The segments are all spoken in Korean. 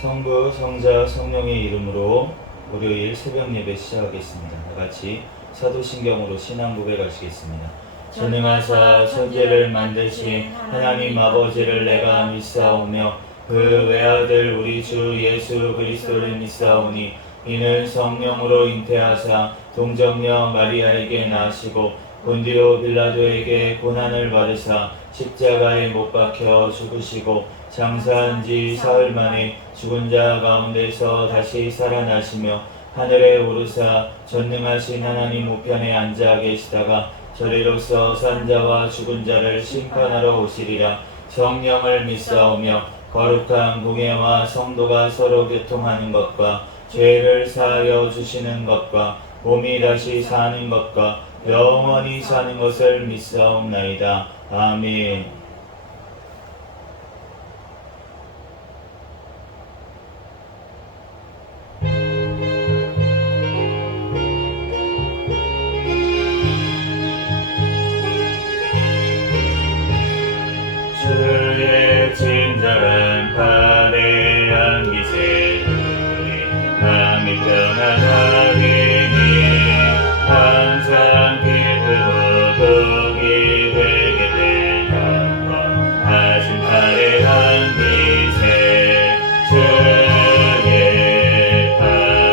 성부, 성자, 성령의 이름으로 월요일 새벽 예배 시작하겠습니다. 다같이 사도신경으로 신앙 고백하시겠습니다. 전능하사 천지를 만드신 하나님 아버지를 내가 믿사오며 그 외아들 우리 주 예수 그리스도를 믿사오니 이는 성령으로 잉태하사 동정녀 마리아에게 나시고 본디오 빌라도에게 고난을 받으사 십자가에 못 박혀 죽으시고 장사한 지 사흘 만에 죽은 자 가운데서 다시 살아나시며 하늘에 오르사 전능하신 하나님 우편에 앉아 계시다가 저리로서 산 자와 죽은 자를 심판하러 오시리라. 성령을 믿사오며 거룩한 공예와 성도가 서로 교통하는 것과 죄를 사하여 주시는 것과 몸이 다시 사는 것과 영원히 사는 것을 믿사옵나이다. 아멘. 주의 친절한 팔에 안기세 우리 마음이 평안하리니 항상 기쁘고 복이 되게 될 영원하신 팔에 안기세 주의 팔에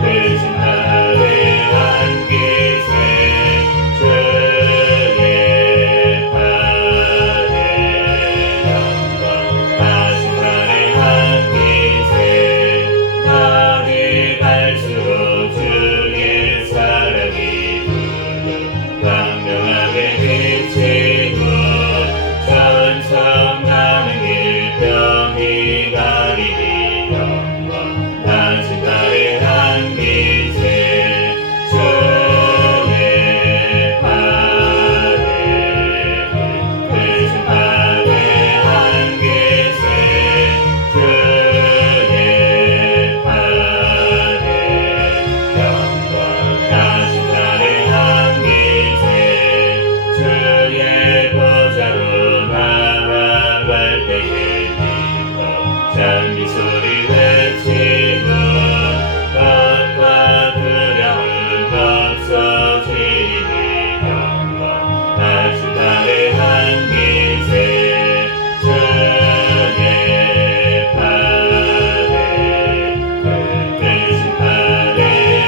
크신 팔에 안기세 잔디 소리 외치고 것과 두려움을 없어지니 영원하신 팔에 안기세 주의 팔에 크신 팔에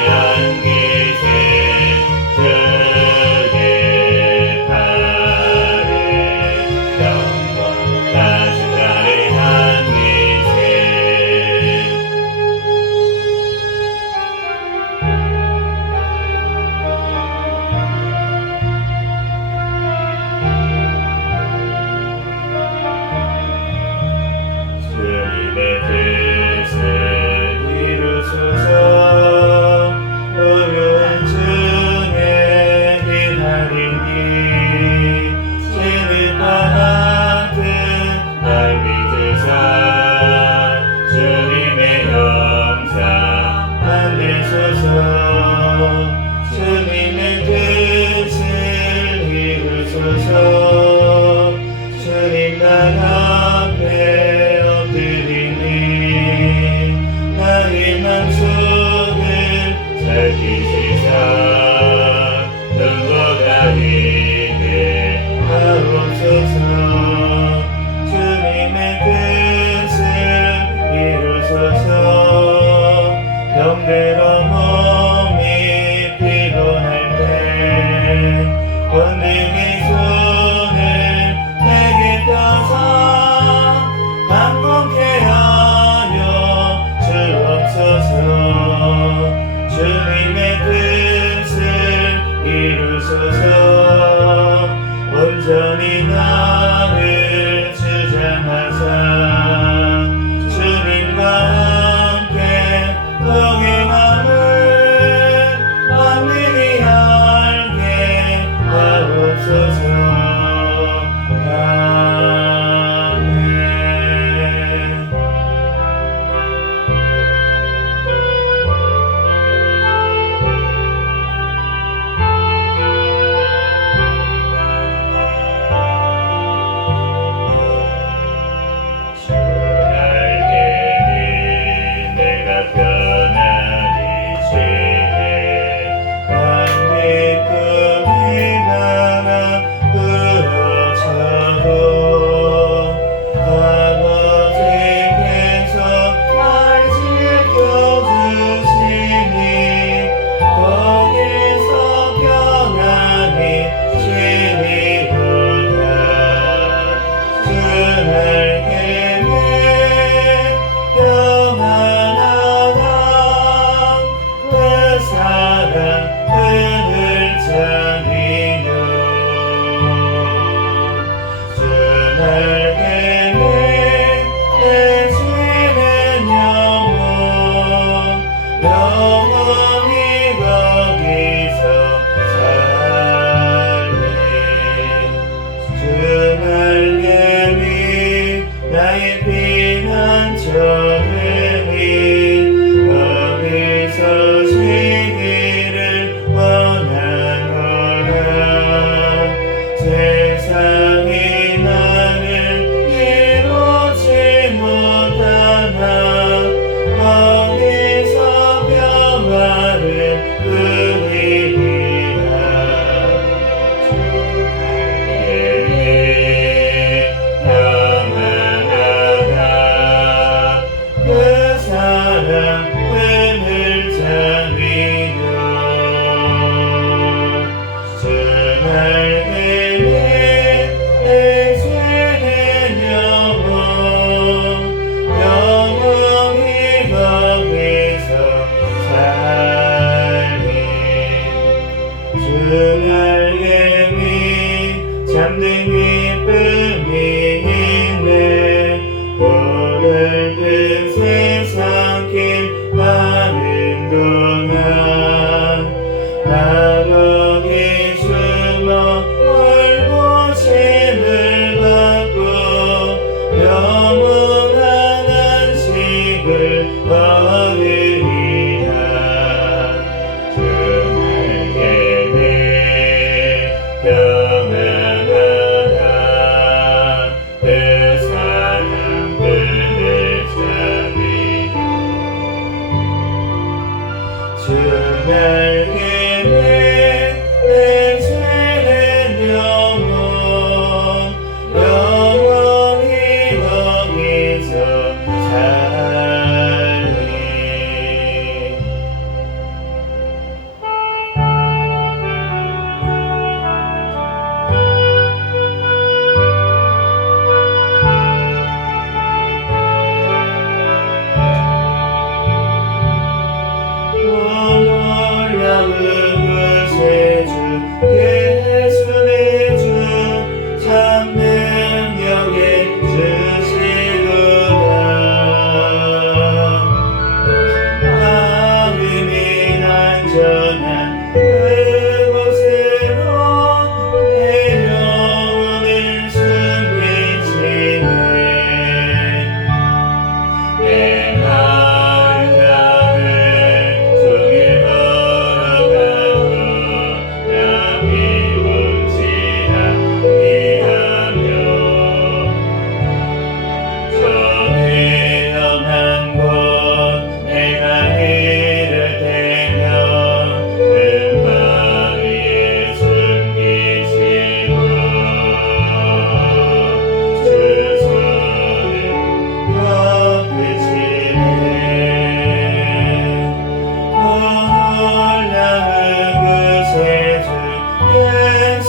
안기세 주의 팔에 영원하신 팔에 주님 나라 앞에 엎드리니 나의 맘속을 살피시사 눈보다 힘게 하옵소서. 주님의 뜻을 이루소서. 병들어 몸이 피곤할 때 권능의 손을 내게 펴서 강건케 하여 주옵소서. 주님의 뜻을 이루소서. 온전히 나를 주장하사 주님과 함께 동행함을 만민이 알게 하옵소서.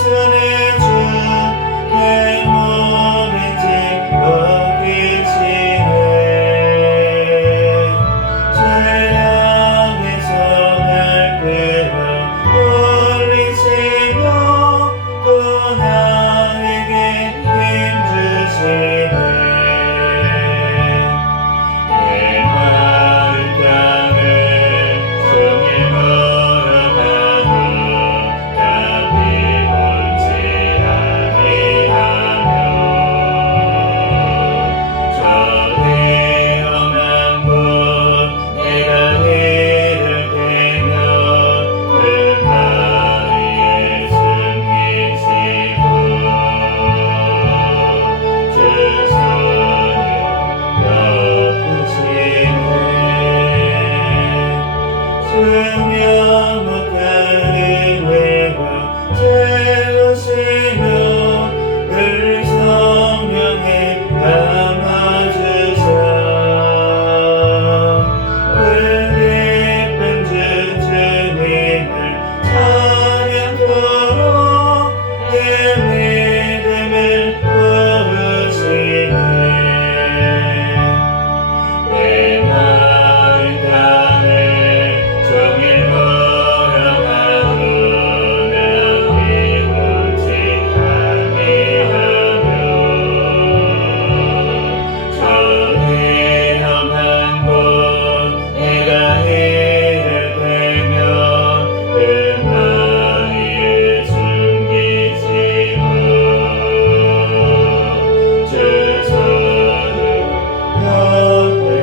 쓰는 주의 뭐든지 먹이시네 재앙에서 날 끌어 올리시며 또 나에게 힘 주시네 내 마을 땅을 종일 걸어가도 답이 옳지 아니하며 저 위험한 곳 내가 이를 대며 그 바위에 숨기시고 주 손을 덮으시네 수명목가를 외워 채우시며 늘 성령에 감아주사 그 예쁜 주님을 찬양토록 내 믿음을 부으시네 내 마을 땅을 종일 걸어가도 답이 옳지 아니하며 저 위험한 곳 내가 이를 대며 그 바위에 숨기시고 주 손을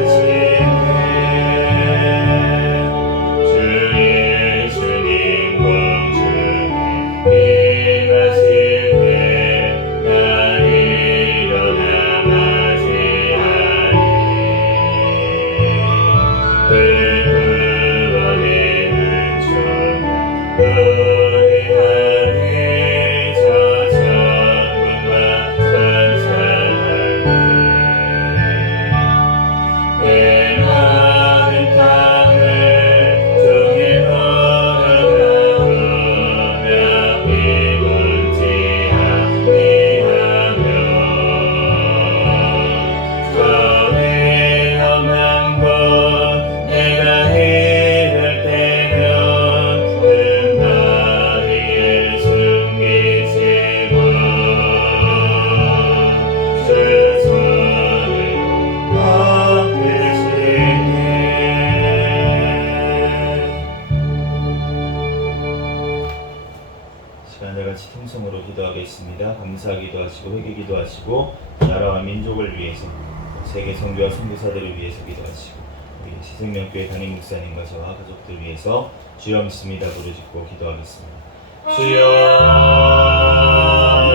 덮으시네 주 예수님 공중에 임하실 때 나 일어나 맞이하리 그 구원의 은총 노래하리 저 천군과 천사들이 내 마른 땅을 종일 걸어가도 답이 옳지 아니하며 저 위험한 곳 내가 이를 대며 그 바위에 숨기시고 주 손을 덮으시네 시간 같이 통성으로 기도하겠습니다. 감사하기도 하시고 회개기도 하시고 나라와 민족을 위해서 세계 선교와 선교사들을 위해서 기도하시고 우리 새생명교회 담임 목사님과 저와 가족들 위해서 주여 믿습니다 부르짖고 기도하겠습니다. 주여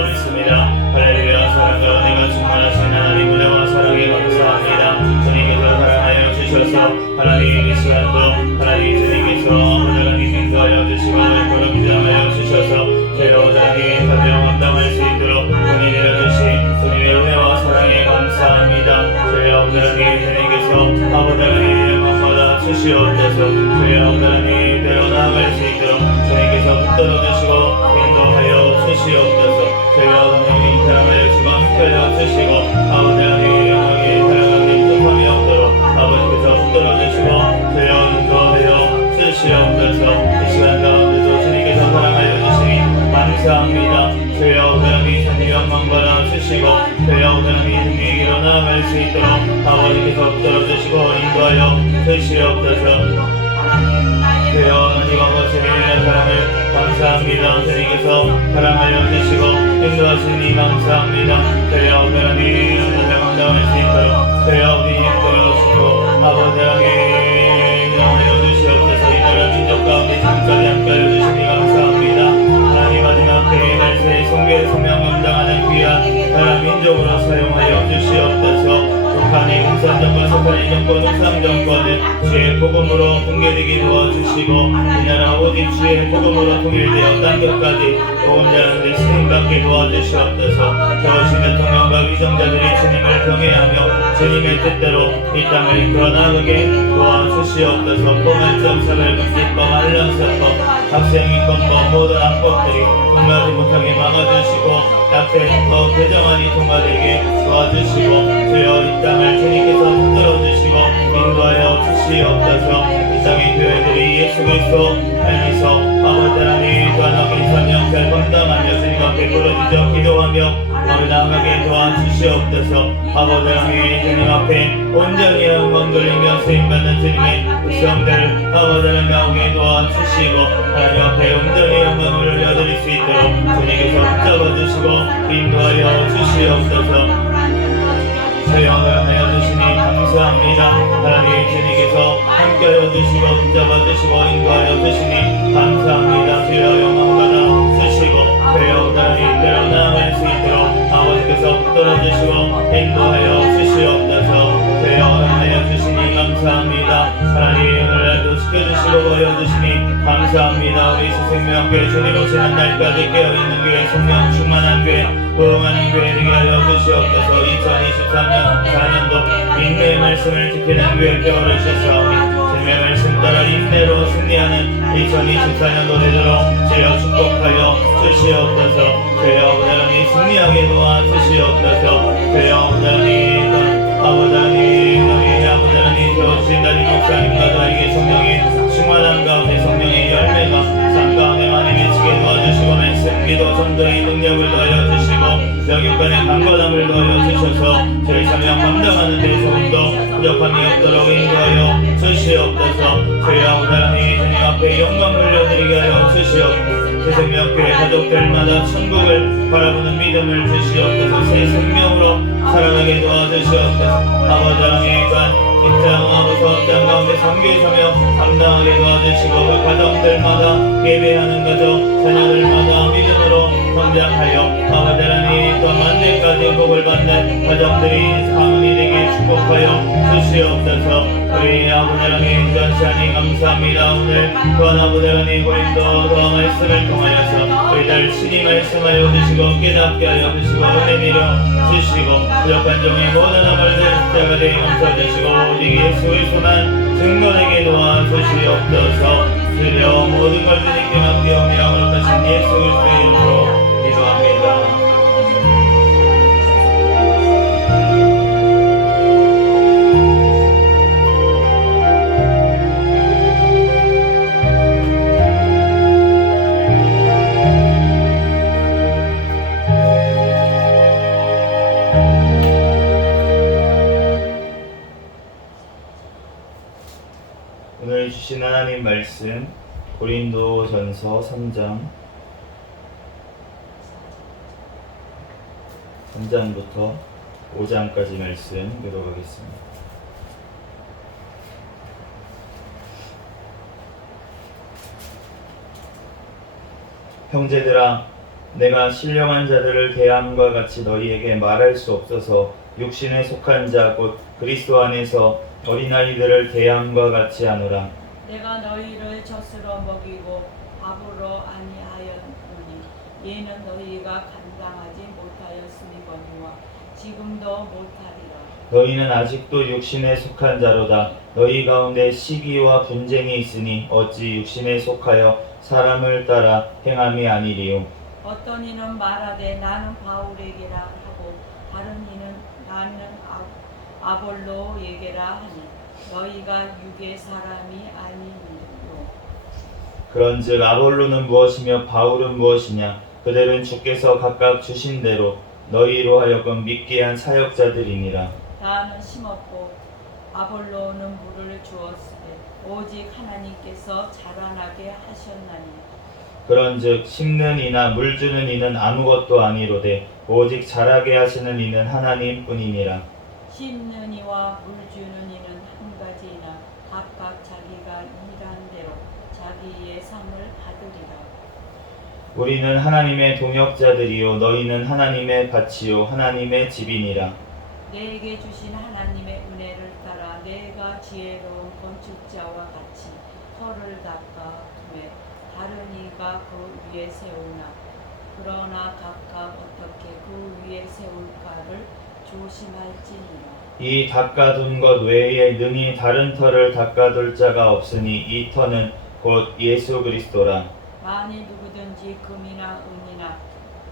믿습니다. 할렐루야. 사랑과 은혜가 충만하신 하나님 은혜와 사랑에 감사합니다. 주님께서 사랑하여 주셔서 하나님 이 시간도 하나님 주님께서 하나님 인도하여 주시고 하나님 기도하여 주셔서 새로운 자기의 사명을 감당할 수 있도록 본인이 내려주신 주님의 은혜와 사랑에 감사합니다. 주여 하나님 주님께서 아버지 하나님의 영광받아 주시옵소서. 주여 하나님 대로 나아갈 수 있도록 주님께서 붙들어 주시고 인도하여 주시옵소서. 주여 하나님 사랑하여 주시고 함께하여 주시고 아버지 하나님 영광의 사랑하는 인정함이 없도록 아버지께서 붙들어 주시고 주여 인도하여 주시옵소서. 이 시간 가운데도 주님께서 사랑하여 주시니 감사합니다. 주여 하나님 주님 영광받아 주시고 주여 하나님 승리에게로 나아갈 수 있도록 아버지께서 붙들어 주시고 인도하여 주시옵소서. 주여 하나님 아버지의 사랑을 감사합니다. 주님께서 사랑하여 주시고 인도하시니 감사합니다. 주여 하나님 감당할 수 있도록 주여 우리 인도하여 주시고 아버지 하나님 인도하여 주시옵소서. 이 나라 민족 가운데 지금까지 함께하여 주시니 감사합니다. 하나님 마지막 때의 말세의 성교의 소명 감당하는 귀한 나라 민족으로 사용하여 주시옵소서. 북한의 공산정권, 석한의 정권, 우상정권을 주의 복음으로 붕괴되게 도와주시고 이 나라 오직 주의 복음으로 통일되어 땅끝까지 복음 전하는데 쓰임받게 도와주시옵소서. 겨우시는 통영과 위정자들이 주님을 경외하며 주님의 뜻대로 이 땅을 이끌어 나가게 도와주시옵소서. 포만점 사별 금지법, 한란사법, 학생이 건법 모든 악법들이 통과하지 못하게 막아주시고 약해 더 개정하니 통과되게 도와주시고 주여 이 땅을 주님께서 붙들어주시고 인도하여 주시옵소서. 이 땅의 교회들이 예수 그리스도 안에서 아버지 하나님 또한 선영잘 건강하며 주님 앞에 부르짖어 기도하며 너를 나아가게 도와주시옵소서. 아버지 하나님 주님 앞에 온전히 영광 돌리며 쓰임받는 주님의 백성들 아버지 하나님 나오게 도와주시고 하나님 앞에 온전히 영광을 올려드릴 수 있도록 주님께서 붙잡아주시고 인도하여 주시옵소서. 사용을 하여 주시니 감사합니다. 하나님 주님께서 함께하여 주시고 붙잡아 주시고 인도하여 주시니 감사합니다. 주여 영광 받아 주시고 주여 하나님 대로 나아갈 수 있도록 아버지께서 붙들어 주시고 인도하여 주시옵소서. 주여 하여 주시니 감사합니다. 하나님 오늘날도 지켜주시고 보여주시니 감사합니다. 우리 수생명교회 주님 오시는 날까지 깨어있는 교회 성령 충만한 교회 부흥하는 교회 되게 하여 주시옵소서. 2023년 4년도 인내의 말씀을 지키는 교회 되어 주시옵소서. 주님의 말씀 따라 인내로 승리하는 2024년도 되도록 주여 축복하여 주시옵소서. 주여 하나님 승리하게 도와주시옵소서. 주여 하나님 아버지 하나님 너희 아버지 하나님 도와주신 담임 목사님과 저에게 성령의 충만한 가운데 성령의 열매가 삶 가운데 많이 미치게 도와주시고 말씀 기도 전도의 능력을 더하여주시고 영육간의 강건함을 더하여주셔서 저희 사명 감당하는 데 소금도 부족함이 없도록 인도하여 주시옵소서. 주여 하나님 주님 앞에 영광 돌려드리게 하여 주시옵소서. 새 생명교회 가족들마다 천국을 바라보는 믿음을 주시옵소서. 새 생명으로 살아가게 도와주시옵소서. 아버지 하나님 직장하고서 땅 가운데 선교사며 감당하게 도와주시고 그 가정들마다 예배하는 가정 자녀들마다 믿음으로 성장하여 아버지 하나님 또 만대까지 복을 받는 가정들이 가문이 되게 축복하여 주시옵소서. 우리 아버지 하나님 전시하니 감사합니다. 오늘 또한 아버지 하나님 고린도서 말씀을 통하여서 우리들 신이 말씀하여 주시고 깨닫게 하여 주시고 은혜 내려 주시고 부족한 종의 모든 아버지 십자가 되게 감사주시고 오직 예수 그리스도만 증거되게 도와주시옵소서. 주여 모든 걸 주님께 맡기오며 거룩하신 예수 그리스도의 이름으로 기도합니다. 오늘 주신 하나님 말씀 고린도전서 3장부터 5장까지 말씀 교독하겠습니다. 형제들아 내가 신령한 자들을 대함과 같이 너희에게 말할 수 없어서 육신에 속한 자 곧 그리스도 안에서 어린아이들을 대함과 같이 하노라. 내가 너희를 젖으로 먹이고 밥으로 아니하였노니 얘는 너희가 감당하지 못하였음이거니와 지금도 못하리라. 너희는 아직도 육신에 속한 자로다. 너희 가운데 시기와 분쟁이 있으니 어찌 육신에 속하여 사람을 따라 행함이 아니리요. 어떤 이는 말하되 나는 바울에게라 하고 다른 이는 나는 아볼로에게라 하니 너희가 육의 사람이 아니니요. 그런즉 아볼로는 무엇이며 바울은 무엇이냐? 그들은 주께서 각각 주신 대로 너희로 하여금 믿게 한 사역자들이니라. 나는 심었고 아볼로는 물을 주었으되 오직 하나님께서 자라나게 하셨나니. 그런즉 심는 이나 물 주는 이는 아무것도 아니로되 오직 자라게 하시는 이는 하나님뿐이니라. 심는 이와 물 주는 이는 한 가지이나 각각 자기가 일한 대로 자기의 상을 받으리라. 우리는 하나님의 동역자들이요 너희는 하나님의 밭이요 하나님의 집이니라. 내게 주신 하나님의 은혜를 따라 내가 지혜로운 건축자와 같이 터를 닦아 두매 다른 이가 그 위에 세우나 그러나 각각 어떻게 그 위에 세울까를 조심할지니라. 이 닦아둔 것 외에 능히 다른 터를 닦아둘 자가 없으니 이 터는 곧 예수 그리스도라. 만일 누구든지 금이나 은이나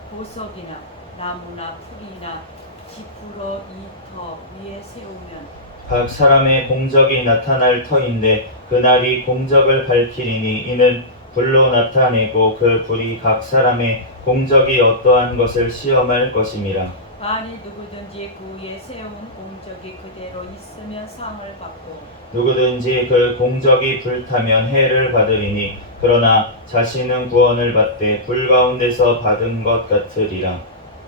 보석이나 나무나 풀이나 지푸러 이 터 위에 세우면 각 사람의 공적이 나타날 터인데 그날이 공적을 밝히리니 이는 불로 나타내고 그 불이 각 사람의 공적이 어떠한 것을 시험할 것임이라. 만일 누구든지 그 위에 세운 공적이 그대로 있으면 상을 받고 누구든지 그 공적이 불타면 해를 받으리니 그러나 자신은 구원을 받되 불 가운데서 받은 것 같으리라.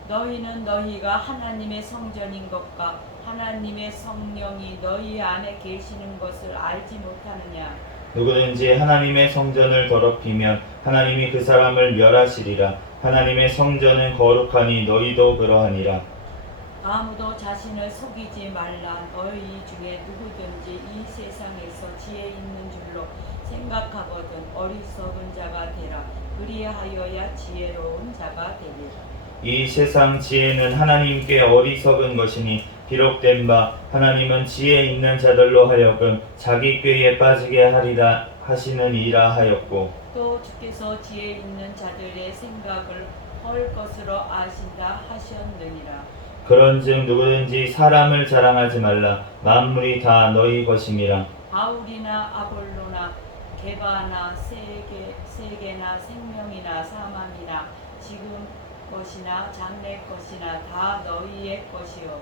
너희는 너희가 하나님의 성전인 것과 하나님의 성령이 너희 안에 계시는 것을 알지 못하느냐. 누구든지 하나님의 성전을 더럽히면 하나님이 그 사람을 멸하시리라. 하나님의 성전은 거룩하니 너희도 그러하니라. 아무도 자신을 속이지 말라. 너희 중에 누구든지 이 세상에서 지혜 있는 줄로 생각하거든 어리석은 자가 되라. 그리하여야 지혜로운 자가 되리라. 이 세상 지혜는 하나님께 어리석은 것이니 기록된 바 하나님은 지혜 있는 자들로 하여금 자기 꾀에 빠지게 하리라 하시느니라 하였고 또 주께서 지혜 있는 자들의 생각을 헐 것으로 아신다 하셨느니라. 그런즉 누구든지 사람을 자랑하지 말라. 만물이 다 너희 것임이라. 바울이나 아볼로나 게바나 세계나 생명이나 사망이나 지금 것이나 장래 것이나 다 너희의 것이요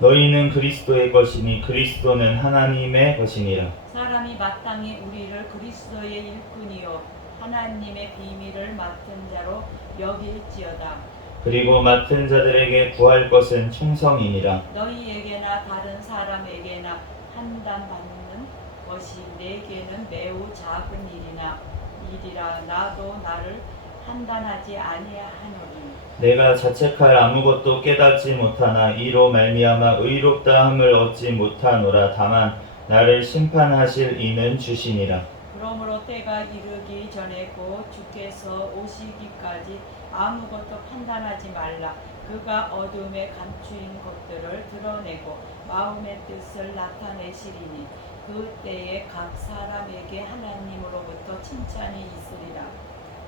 너희는 그리스도의 것이니 그리스도는 하나님의 것이니라. 사람이 마땅히 우리를 그리스도의 일꾼이요 하나님의 비밀을 맡은 자로 여길지어다. 그리고 맡은 자들에게 구할 것은 충성이니라. 너희에게나 다른 사람에게나 판단받는 것이 내게는 매우 작은 일이라. 나도 나를 판단하지 아니하노니 내가 자책할 아무것도 깨닫지 못하나 이로 말미암아 의롭다 함을 얻지 못하노라. 다만 나를 심판하실 이는 주시니라. 그러므로 때가 이르기 전에 곧 주께서 오시기까지 아무것도 판단하지 말라. 그가 어둠에 감추인 것들을 드러내고 마음의 뜻을 나타내시리니 그때에 각 사람에게 하나님으로부터 칭찬이 있으리라.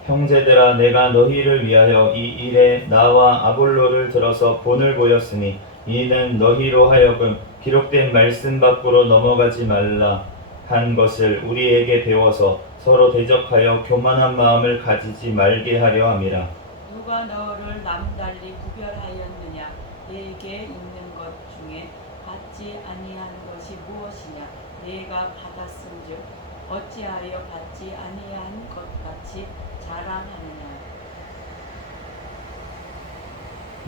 형제들아 내가 너희를 위하여 이 일에 나와 아볼로를 들어서 본을 보였으니 이는 너희로 하여금 기록된 말씀 밖으로 넘어가지 말라 한 것을 우리에게 배워서 서로 대적하여 교만한 마음을 가지지 말게 하려 함이라. 누가 너를 남달리 구별하였느냐? 내게 있는 것 중에 받지 아니하는 것이 무엇이냐? 내가 받았은즉 어찌하여 받지 아니한 것 같이 자랑하느냐?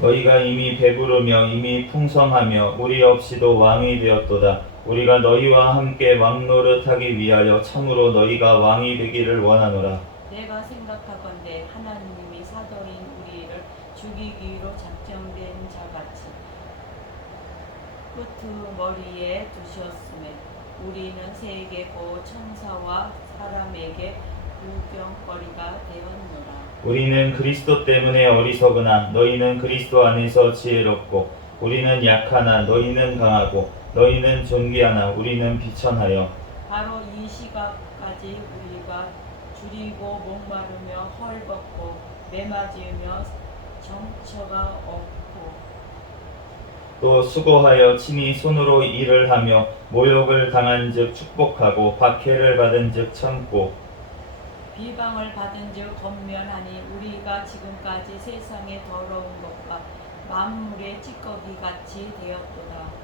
너희가 이미 배부르며 이미 풍성하며 우리 없이도 왕이 되었도다. 우리가 너희와 함께 왕노릇하기 위하여 참으로 너희가 왕이 되기를 원하노라. 내가 생각하건대 하나님이 사도인 우리를 죽이기로 작정된 자같이 끄트머리에 두셨음에 우리는 세계고 천사와 사람에게 구경거리가 되었노라. 우리는 그리스도 때문에 어리석으나 너희는 그리스도 안에서 지혜롭고 우리는 약하나 너희는 강하고 너희는 존귀하나 우리는 비천하여 바로 이 시각까지 우리가 줄이고 목마르며 헐벗고 매맞으며 정처가 없고 또 수고하여 친히 손으로 일을 하며 모욕을 당한즉 축복하고 박해를 받은즉 참고 비방을 받은즉 권면하니 우리가 지금까지 세상의 더러운 것과 만물의 찌꺼기 같이 되었도다.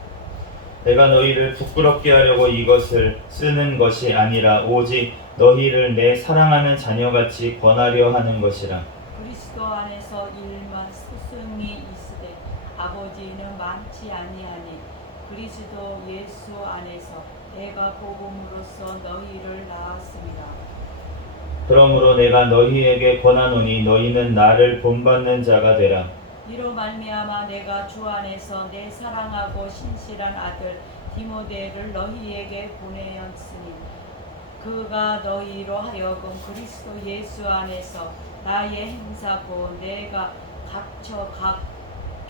내가 너희를 부끄럽게 하려고 이것을 쓰는 것이 아니라 오직 너희를 내 사랑하는 자녀같이 권하려 하는 것이라. 그리스도 안에서 일만 스승이 있으되 아버지는 많지 아니하니 그리스도 예수 안에서 내가 복음으로써 너희를 낳았습니다. 그러므로 내가 너희에게 권하노니 너희는 나를 본받는 자가 되라. 이로 말미암아 내가 주 안에서 내 사랑하고 신실한 아들 디모데를 너희에게 보내었으니 그가 너희로 하여금 그리스도 예수 안에서 나의 행사고 내가 각처 각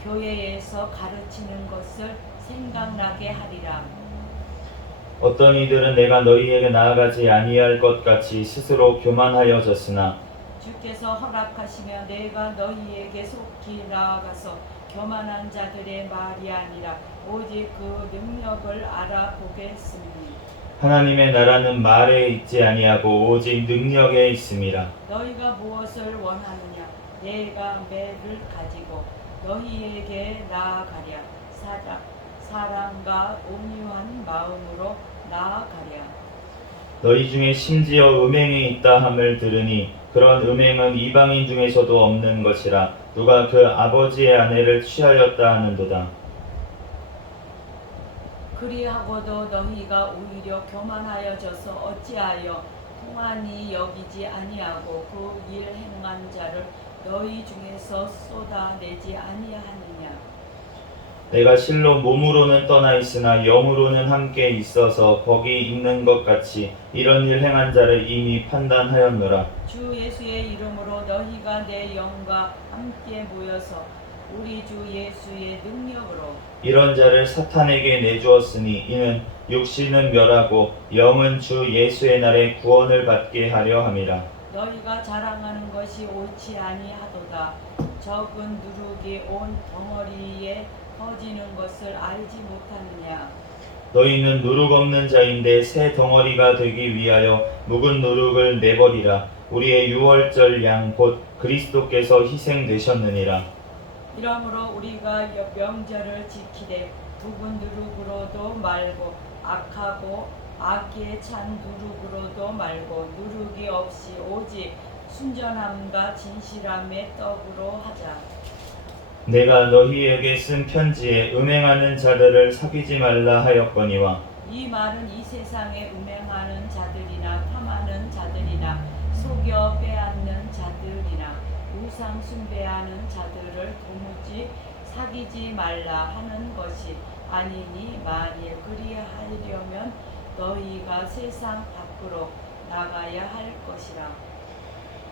교회에서 가르치는 것을 생각나게 하리라. 어떤 이들은 내가 너희에게 나아가지 아니할 것 같이 스스로 교만하여졌으나 주께서 허락하시며 내가 너희에게 속히 나아가서 교만한 자들의 말이 아니라 오직 그 능력을 알아보겠으니 하나님의 나라는 말에 있지 아니하고 오직 능력에 있음이라. 너희가 무엇을 원하느냐 내가 매를 가지고 너희에게 나아가랴 사랑과 온유한 마음으로 나아가랴. 너희 중에 심지어 음행이 있다 함을 들으니 그런 음행은 이방인 중에서도 없는 것이라 누가 그 아버지의 아내를 취하였다 하는도다. 그리하고도 너희가 오히려 교만하여져서 어찌하여 통한이 여기지 아니하고 그 일 행한 자를 너희 중에서 쏟아내지 아니하느냐. 내가 실로 몸으로는 떠나 있으나 영으로는 함께 있어서 거기 있는 것 같이 이런 일 행한 자를 이미 판단하였노라. 주 예수의 이름으로 너희가 내 영과 함께 모여서 우리 주 예수의 능력으로 이런 자를 사탄에게 내주었으니 이는 육신은 멸하고 영은 주 예수의 날에 구원을 받게 하려 함이라. 너희가 자랑하는 것이 옳지 아니하도다. 적은 누룩이 온 덩어리에 퍼지는 것을 알지 못하느냐. 너희는 누룩 없는 자인데 새 덩어리가 되기 위하여 묵은 누룩을 내버리라. 우리의 유월절 양 곧 그리스도께서 희생되셨느니라. 이러므로 우리가 명절을 지키되 묵은 누룩으로도 말고 악하고 악기에 찬 누룩으로도 말고 누룩이 없이 오직 순전함과 진실함의 떡으로 하자. 내가 너희에게 쓴 편지에 음행하는 자들을 사귀지 말라 하였거니와 이 말은 이 세상에 음행하는 자들이나 탐하는 자들이나 속여 빼앗는 자들이나 우상 숭배하는 자들을 도무지 사귀지 말라 하는 것이 아니니 만일 그리하려면 너희가 세상 밖으로 나가야 할 것이라.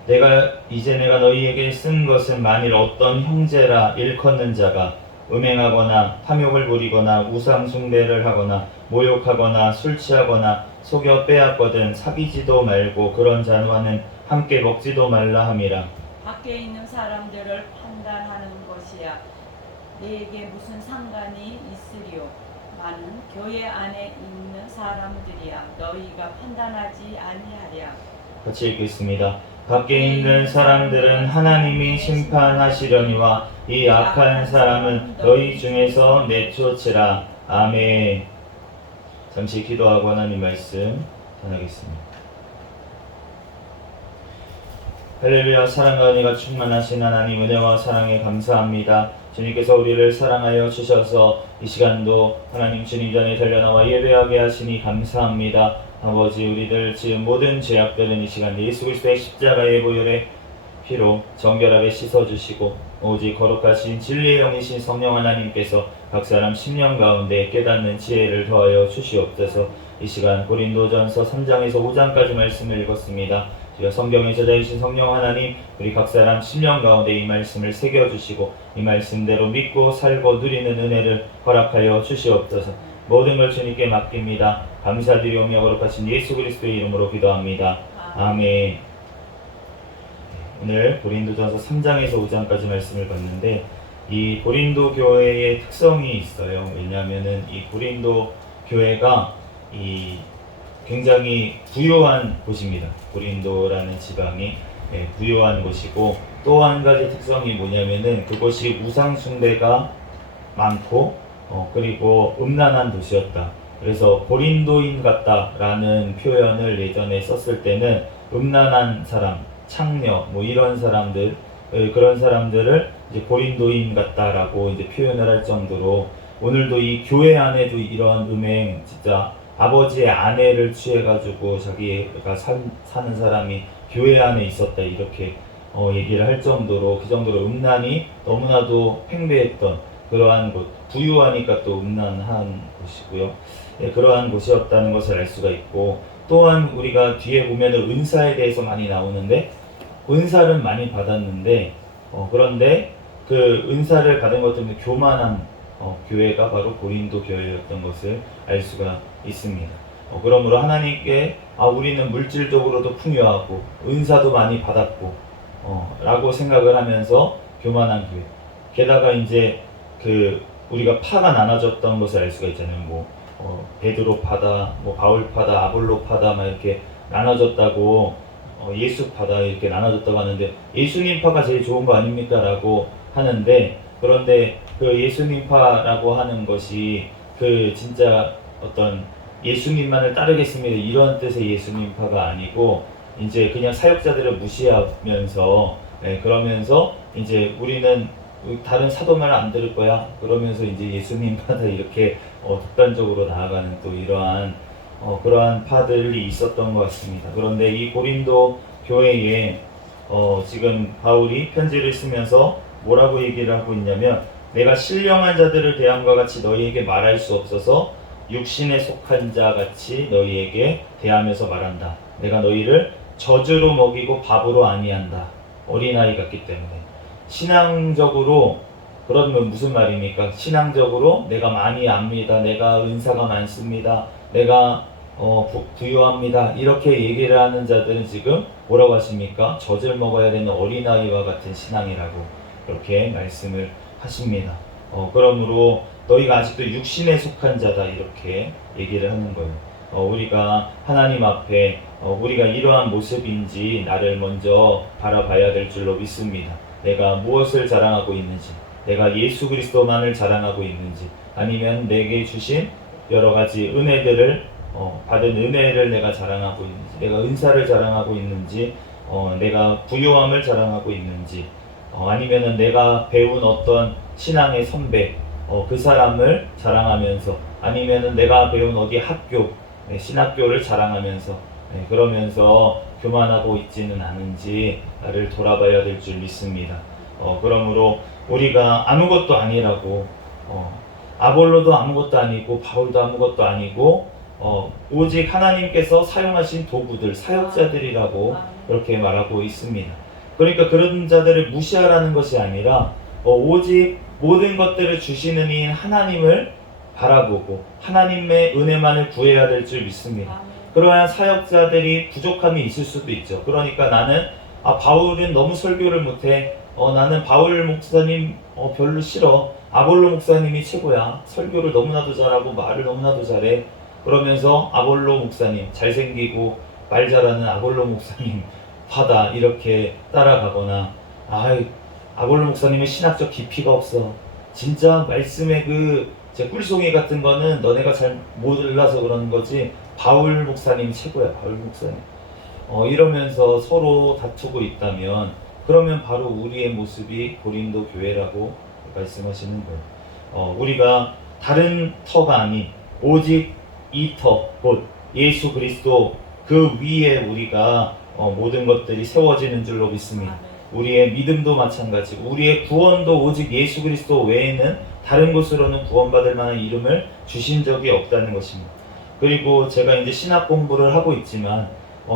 내가 너희에게 쓴 것은 만일 어떤 형제라 일컫는 자가 음행하거나 탐욕을 부리거나 우상 숭배를 하거나 모욕하거나 술 취하거나 속여 빼앗거든 사귀지도 말고 그런 자와는 함께 먹지도 말라 함이라. 밖에 있는 사람들을 판단하는 것이야 내게 무슨 상관이 있으리요. 나는 교회 안에 있는 사람들이야 너희가 판단하지 아니하랴. 같이 읽겠습니다. 밖에 있는 사람들은 하나님이 심판하시려니와 이 악한 사람은 너희 중에서 내쫓으라. 아멘. 잠시 기도하고 하나님 말씀 전하겠습니다. 할렐루야. 사랑과 은혜가 충만하신 하나님 은혜와 사랑에 감사합니다. 주님께서 우리를 사랑하여 주셔서 이 시간도 하나님 주님 전에 달려나와 예배하게 하시니 감사합니다. 아버지 우리들 지은 모든 죄악들은 이 시간 예수 그리스도의 십자가의 보혈의 피로 정결하게 씻어주시고 오직 거룩하신 진리의 영이신 성령 하나님께서 각 사람 심령 가운데 깨닫는 지혜를 더하여 주시옵소서. 이 시간 고린도전서 3장에서 5장까지 말씀을 읽었습니다. 주여 성경의 저자이신 성령 하나님 우리 각 사람 심령 가운데 이 말씀을 새겨주시고 이 말씀대로 믿고 살고 누리는 은혜를 허락하여 주시옵소서. 모든 걸 주님께 맡깁니다. 감사드리오며 거룩하신 예수 그리스도의 이름으로 기도합니다. 아멘. 오늘 고린도전서 3장에서 5장까지 말씀을 봤는데 이 고린도 교회의 특성이 있어요. 왜냐하면은 이 고린도 교회가 이 굉장히 부유한 곳입니다. 고린도라는 지방이 부유한 곳이고 또 한 가지 특성이 뭐냐면은 그곳이 우상 숭배가 많고 그리고 음란한 도시였다. 그래서 고린도인 같다라는 표현을 예전에 썼을 때는 음란한 사람, 창녀 뭐 이런 사람들 그런 사람들을 이제 고린도인 같다라고 이제 표현을 할 정도로 오늘도 이 교회 안에도 이런 음행 진짜 아버지의 아내를 취해가지고 자기가 사는 사람이 교회 안에 있었다 이렇게 얘기를 할 정도로 그 정도로 음란이 너무나도 팽배했던 그러한 곳, 부유하니까 또 음란한 곳이고요. 그러한 곳이었다는 것을 알 수가 있고 또한 우리가 뒤에 보면은 은사에 대해서 많이 나오는데 은사를 많이 받았는데 그런데 그 은사를 받은 것 때문에 교만한 교회가 바로 고린도 교회였던 것을 알 수가 있습니다. 그러므로 하나님께 우리는 물질적으로도 풍요하고 은사도 많이 받았고 라고 생각을 하면서 교만한 교회. 게다가 이제 우리가 파가 나눠졌던 것을 알 수가 있잖아요. 베드로 파다, 바울 파다, 아볼로 파다 막 이렇게 나눠졌다고, 예수 파다 이렇게 나눠졌다고 하는데 예수님 파가 제일 좋은 거 아닙니까? 라고 하는데, 그런데 그 예수님 파라고 하는 것이 진짜 어떤 예수님만을 따르겠습니다 이런 뜻의 예수님 파가 아니고, 이제 그냥 사역자들을 무시하면서, 그러면서 이제 우리는 다른 사도 말 안 들을 거야 그러면서 이제 예수님 파다 이렇게 극단적으로 나아가는 또 이러한 그러한 파들이 있었던 것 같습니다. 그런데 이 고린도 교회에 지금 바울이 편지를 쓰면서 뭐라고 얘기를 하고 있냐면, 내가 신령한 자들을 대함과 같이 너희에게 말할 수 없어서 육신에 속한 자 같이 너희에게 대하면서 말한다. 내가 너희를 저주로 먹이고 밥으로 아니한다. 어린아이 같기 때문에. 신앙적으로, 그런 건 무슨 말입니까? 신앙적으로 내가 많이 압니다. 내가 은사가 많습니다. 내가 부유합니다. 이렇게 얘기를 하는 자들은 지금 뭐라고 하십니까? 젖을 먹어야 되는 어린아이와 같은 신앙이라고 그렇게 말씀을 하십니다. 그러므로 너희가 아직도 육신에 속한 자다 이렇게 얘기를 하는 거예요. 우리가 하나님 앞에 우리가 이러한 모습인지 나를 먼저 바라봐야 될 줄로 믿습니다. 내가 무엇을 자랑하고 있는지, 내가 예수 그리스도만을 자랑하고 있는지, 아니면 내게 주신 여러 가지 은혜들을 받은 은혜를 내가 자랑하고 있는지, 내가 은사를 자랑하고 있는지, 내가 부요함을 자랑하고 있는지, 아니면은 내가 배운 어떤 신앙의 선배, 그 사람을 자랑하면서, 아니면은 내가 배운 어디 학교, 신학교를 자랑하면서, 그러면서 교만하고 있지는 않은지 나를 돌아봐야 될 줄 믿습니다. 그러므로 우리가 아무것도 아니라고, 아볼로도 아무것도 아니고 바울도 아무것도 아니고, 오직 하나님께서 사용하신 도구들, 사역자들이라고 그렇게 말하고 있습니다. 그러니까 그런 자들을 무시하라는 것이 아니라 오직 모든 것들을 주시는 이 하나님을 바라보고 하나님의 은혜만을 구해야 될 줄 믿습니다. 그러한 사역자들이 부족함이 있을 수도 있죠. 그러니까 나는 바울은 너무 설교를 못해. 나는 바울 목사님 별로 싫어. 아볼로 목사님이 최고야. 설교를 너무나도 잘하고 말을 너무나도 잘해. 그러면서 아볼로 목사님, 잘생기고 말 잘하는 아볼로 목사님 파다 이렇게 따라가거나, 아볼로 목사님은 신학적 깊이가 없어. 진짜 말씀의 제 꿀송이 같은 거는 너네가 잘 몰라서 그러는 거지. 바울 목사님 최고야, 바울 목사님. 이러면서 서로 다투고 있다면, 그러면 바로 우리의 모습이 고린도 교회라고 말씀하시는 거예요. 우리가 다른 터가 아닌 오직 이 터, 곧 예수 그리스도 그 위에 우리가 모든 것들이 세워지는 줄로 믿습니다. 우리의 믿음도 마찬가지고 우리의 구원도 오직 예수 그리스도 외에는 다른 곳으로는 구원받을 만한 이름을 주신 적이 없다는 것입니다. 그리고 제가 이제 신학 공부를 하고 있지만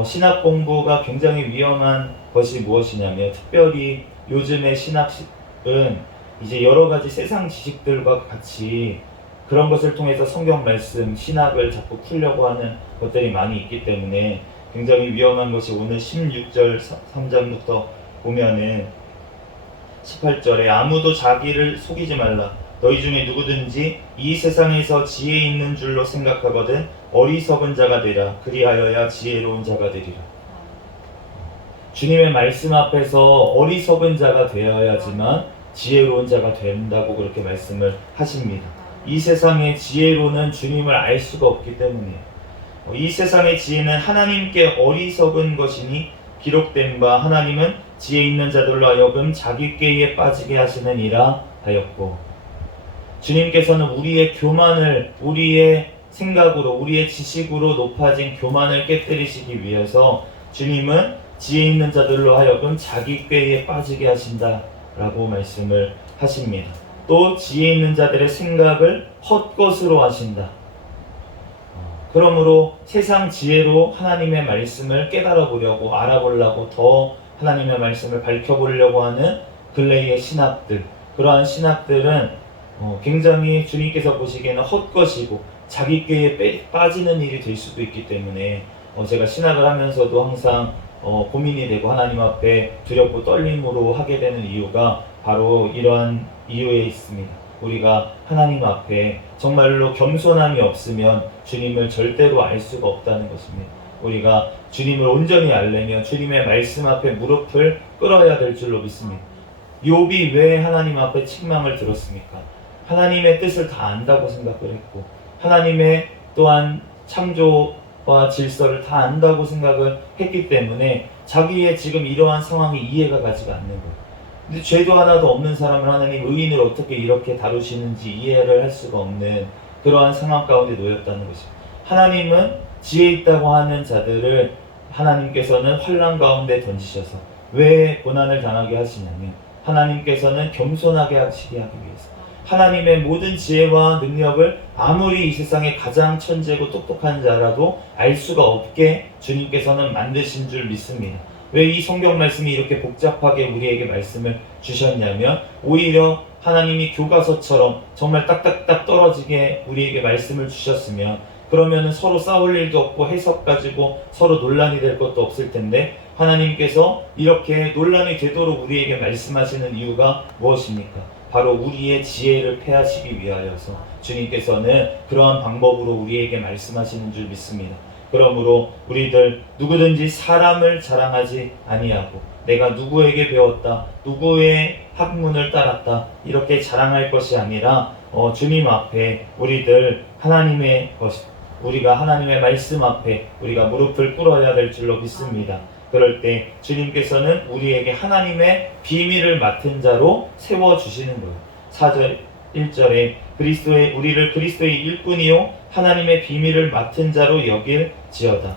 신학 공부가 굉장히 위험한 것이 무엇이냐면, 특별히 요즘의 신학은 이제 여러 가지 세상 지식들과 같이 그런 것을 통해서 성경 말씀, 신학을 자꾸 풀려고 하는 것들이 많이 있기 때문에 굉장히 위험한 것이, 오늘 16절 3장부터 보면은 18절에 아무도 자기를 속이지 말라. 너희 중에 누구든지 이 세상에서 지혜 있는 줄로 생각하거든 어리석은 자가 되라. 그리하여야 지혜로운 자가 되리라. 주님의 말씀 앞에서 어리석은 자가 되어야지만 지혜로운 자가 된다고 그렇게 말씀을 하십니다. 이 세상의 지혜로는 주님을 알 수가 없기 때문에, 이 세상의 지혜는 하나님께 어리석은 것이니 기록된 바 하나님은 지혜 있는 자들로 하여금 자기 꾀에 빠지게 하시느니라 하였고, 주님께서는 우리의 교만을, 우리의 생각으로, 우리의 지식으로 높아진 교만을 깨뜨리시기 위해서 주님은 지혜 있는 자들로 하여금 자기 꾀에 빠지게 하신다라고 말씀을 하십니다. 또 지혜 있는 자들의 생각을 헛것으로 하신다. 그러므로 세상 지혜로 하나님의 말씀을 깨달아 보려고, 알아보려고, 더 하나님의 말씀을 밝혀보려고 하는 근래의 신학들, 그러한 신학들은 굉장히 주님께서 보시기에는 헛것이고 자기께 빠지는 일이 될 수도 있기 때문에 제가 신학을 하면서도 항상 고민이 되고 하나님 앞에 두렵고 떨림으로 하게 되는 이유가 바로 이러한 이유에 있습니다. 우리가 하나님 앞에 정말로 겸손함이 없으면 주님을 절대로 알 수가 없다는 것입니다. 우리가 주님을 온전히 알려면 주님의 말씀 앞에 무릎을 꿇어야 될 줄로 믿습니다. 욥이 왜 하나님 앞에 책망을 들었습니까? 하나님의 뜻을 다 안다고 생각을 했고 하나님의 또한 창조와 질서를 다 안다고 생각을 했기 때문에 자기의 지금 이러한 상황이 이해가 가지가 않는 거예요. 근데 죄도 하나도 없는 사람을 하나님 의인을 어떻게 이렇게 다루시는지 이해를 할 수가 없는 그러한 상황 가운데 놓였다는 것입니다. 하나님은 지혜 있다고 하는 자들을 하나님께서는 환난 가운데 던지셔서 왜 고난을 당하게 하시냐면 하나님께서는 겸손하게 하시게 하기 위해서 하나님의 모든 지혜와 능력을 아무리 이 세상에 가장 천재고 똑똑한 자라도 알 수가 없게 주님께서는 만드신 줄 믿습니다. 왜 이 성경 말씀이 이렇게 복잡하게 우리에게 말씀을 주셨냐면 오히려 하나님이 교과서처럼 정말 딱딱딱 떨어지게 우리에게 말씀을 주셨으면 그러면은 서로 싸울 일도 없고 해석 가지고 서로 논란이 될 것도 없을 텐데 하나님께서 이렇게 논란이 되도록 우리에게 말씀하시는 이유가 무엇입니까? 바로 우리의 지혜를 폐하시기 위하여서 주님께서는 그러한 방법으로 우리에게 말씀하시는 줄 믿습니다. 그러므로 우리들 누구든지 사람을 자랑하지 아니하고 내가 누구에게 배웠다, 누구의 학문을 따랐다 이렇게 자랑할 것이 아니라 주님 앞에 우리들 우리가 하나님의 말씀 앞에 우리가 무릎을 꿇어야 될 줄로 믿습니다. 그럴 때 주님께서는 우리에게 하나님의 비밀을 맡은 자로 세워주시는 거예요. 4절 1절에 우리를 그리스도의 일꾼이요 하나님의 비밀을 맡은 자로 여길지어다.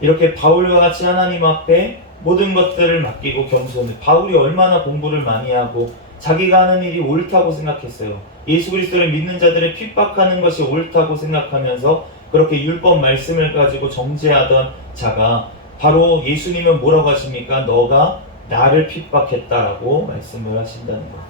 이렇게 바울과 같이 하나님 앞에 모든 것들을 맡기고 겸손히 바울이 얼마나 공부를 많이 하고 자기가 하는 일이 옳다고 생각했어요. 예수 그리스도를 믿는 자들을 핍박하는 것이 옳다고 생각하면서 그렇게 율법 말씀을 가지고 정죄하던 자가 바로 예수님은 뭐라고 하십니까? 너가 나를 핍박했다라고 말씀을 하신다는 거예요.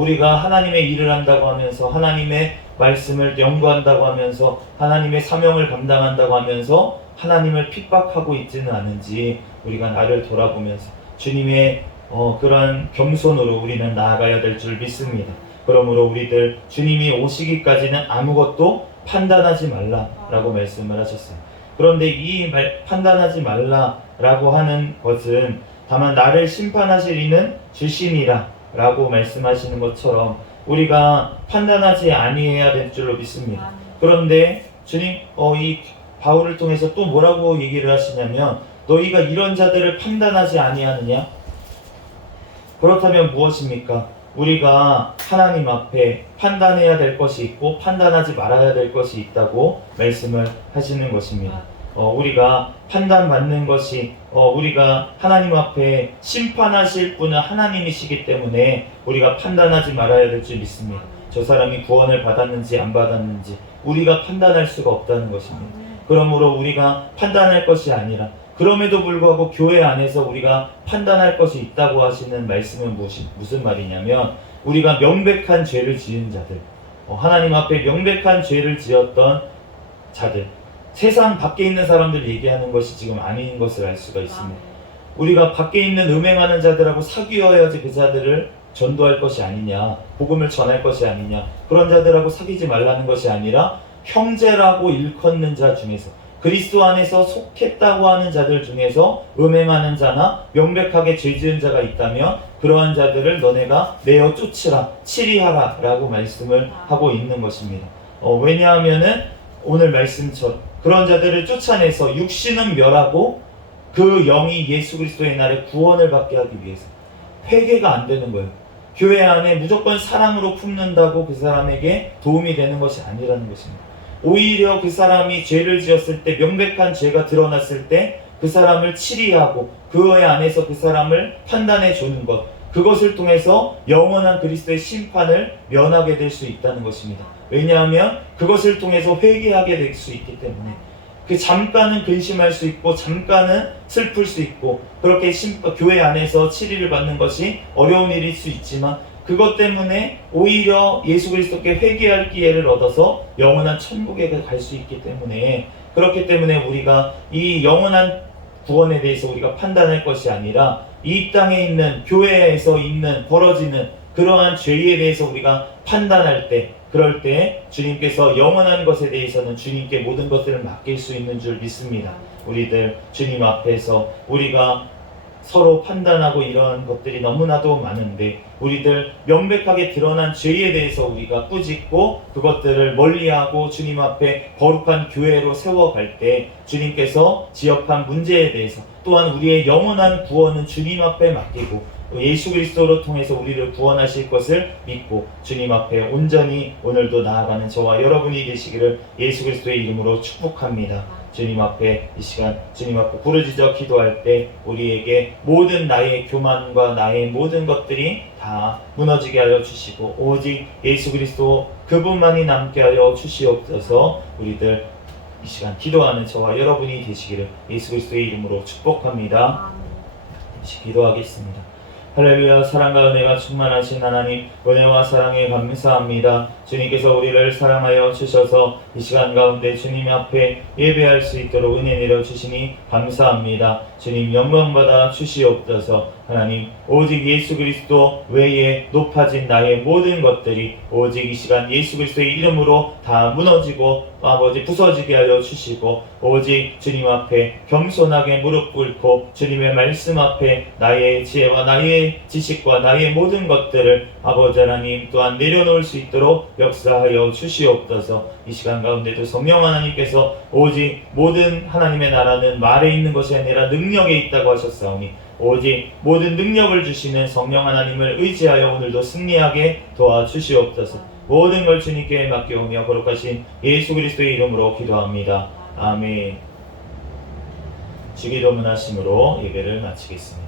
우리가 하나님의 일을 한다고 하면서 하나님의 말씀을 연구한다고 하면서 하나님의 사명을 감당한다고 하면서 하나님을 핍박하고 있지는 않은지 우리가 나를 돌아보면서 주님의 그러한 겸손으로 우리는 나아가야 될 줄 믿습니다. 그러므로 우리들 주님이 오시기까지는 아무것도 판단하지 말라라고 말씀을 하셨어요. 그런데 이 판단하지 말라라고 하는 것은 다만 나를 심판하실 이는 주시니라 라고 말씀하시는 것처럼 우리가 판단하지 아니해야 될 줄로 믿습니다. 그런데 주님 이 바울을 통해서 또 뭐라고 얘기를 하시냐면 너희가 이런 자들을 판단하지 아니하느냐? 그렇다면 무엇입니까? 우리가 하나님 앞에 판단해야 될 것이 있고 판단하지 말아야 될 것이 있다고 말씀을 하시는 것입니다. 우리가 판단받는 것이 우리가 하나님 앞에 심판하실 분은 하나님이시기 때문에 우리가 판단하지 말아야 될 줄 믿습니다. 저 사람이 구원을 받았는지 안 받았는지 우리가 판단할 수가 없다는 것입니다. 그러므로 우리가 판단할 것이 아니라 그럼에도 불구하고 교회 안에서 우리가 판단할 것이 있다고 하시는 말씀은 무슨 말이냐면 우리가 명백한 죄를 지은 자들 하나님 앞에 명백한 죄를 지었던 자들 세상 밖에 있는 사람들 얘기하는 것이 지금 아닌 것을 알 수가 있습니다. 우리가 밖에 있는 음행하는 자들하고 사귀어야지 그 자들을 전도할 것이 아니냐 복음을 전할 것이 아니냐 그런 자들하고 사귀지 말라는 것이 아니라 형제라고 일컫는 자 중에서 그리스도 안에서 속했다고 하는 자들 중에서 음행하는 자나 명백하게 죄 지은 자가 있다면 그러한 자들을 너네가 내어 쫓으라 치리하라 라고 말씀을 하고 있는 것입니다. 왜냐하면은 오늘 말씀처럼 그런 자들을 쫓아내서 육신은 멸하고 그 영이 예수 그리스도의 날에 구원을 받게 하기 위해서 회개가 안 되는 거예요. 교회 안에 무조건 사랑으로 품는다고 그 사람에게 도움이 되는 것이 아니라는 것입니다. 오히려 그 사람이 죄를 지었을 때 명백한 죄가 드러났을 때 그 사람을 치리하고 그의 안에서 그 사람을 판단해 주는 것 그것을 통해서 영원한 그리스도의 심판을 면하게 될 수 있다는 것입니다. 왜냐하면 그것을 통해서 회개하게 될 수 있기 때문에 그 잠깐은 근심할 수 있고 잠깐은 슬플 수 있고 그렇게 교회 안에서 치리를 받는 것이 어려운 일일 수 있지만 그것 때문에 오히려 예수 그리스도께 회개할 기회를 얻어서 영원한 천국에 갈 수 있기 때문에, 그렇기 때문에 우리가 이 영원한 구원에 대해서 우리가 판단할 것이 아니라 이 땅에 있는 교회에서 있는 벌어지는 그러한 죄에 대해서 우리가 판단할 때, 그럴 때 주님께서 영원한 것에 대해서는 주님께 모든 것들을 맡길 수 있는 줄 믿습니다. 우리들 주님 앞에서 우리가 서로 판단하고 이런 것들이 너무나도 많은데, 우리들 명백하게 드러난 죄에 대해서 우리가 꾸짖고 그것들을 멀리하고 주님 앞에 거룩한 교회로 세워갈 때 주님께서 지역한 문제에 대해서, 또한 우리의 영원한 구원은 주님 앞에 맡기고 예수 그리스도로 통해서 우리를 구원하실 것을 믿고 주님 앞에 온전히 오늘도 나아가는 저와 여러분이 되시기를 예수 그리스도의 이름으로 축복합니다. 주님 앞에 이 시간 주님 앞에 부르짖어 기도할 때 우리에게 모든 나의 교만과 나의 모든 것들이 다 무너지게 하여 주시고 오직 예수 그리스도 그분만이 남게 하여 주시옵소서. 우리들 이 시간 기도하는 저와 여러분이 되시기를 예수 그리스도의 이름으로 축복합니다. 다시 기도하겠습니다. 할렐루야. 사랑과 은혜가 충만하신 하나님, 은혜와 사랑에 감사합니다. 주님께서 우리를 사랑하여 주셔서 이 시간 가운데 주님 앞에 예배할 수 있도록 은혜 내려주시니 감사합니다. 주님 영광받아 주시옵소서. 하나님, 오직 예수 그리스도 외에 높아진 나의 모든 것들이 오직 이 시간 예수 그리스도의 이름으로 다 무너지고 아버지 부서지게 하여 주시고, 오직 주님 앞에 겸손하게 무릎 꿇고 주님의 말씀 앞에 나의 지혜와 나의 지식과 나의 모든 것들을 아버지 하나님 또한 내려놓을 수 있도록 역사하여 주시옵소서. 이 시간 가운데도 성령 하나님께서 오직 모든 하나님의 나라는 말에 있는 것이 아니라 능력에 있다고 하셨사오니 오직 모든 능력을 주시는 성령 하나님을 의지하여 오늘도 승리하게 도와주시옵소서. 모든 걸 주님께 맡겨오며 거룩하신 예수 그리스도의 이름으로 기도합니다. 아멘. 주기도문 하심으로 예배를 마치겠습니다.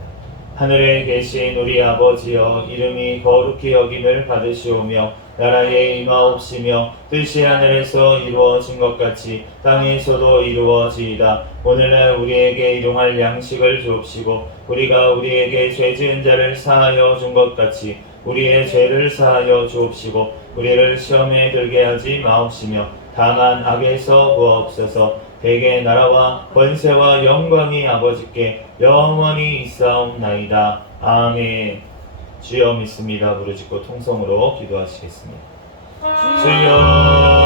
하늘에 계신 우리 아버지여, 이름이 거룩히 여김을 받으시오며 나라에 임하옵시며 뜻이 하늘에서 이루어진 것 같이 땅에서도 이루어지이다. 오늘날 우리에게 일용할 양식을 주옵시고 우리가 우리에게 죄 지은 자를 사하여 준 것 같이 우리의 죄를 사하여 주옵시고 우리를 시험에 들게 하지 마옵시며 다만 악에서 구하옵소서. 대개 나라와 권세와 영광이 아버지께 영원히 있사옵나이다. 아멘. 주여 믿습니다. 부르짖고 통성으로 기도하시겠습니다. 주여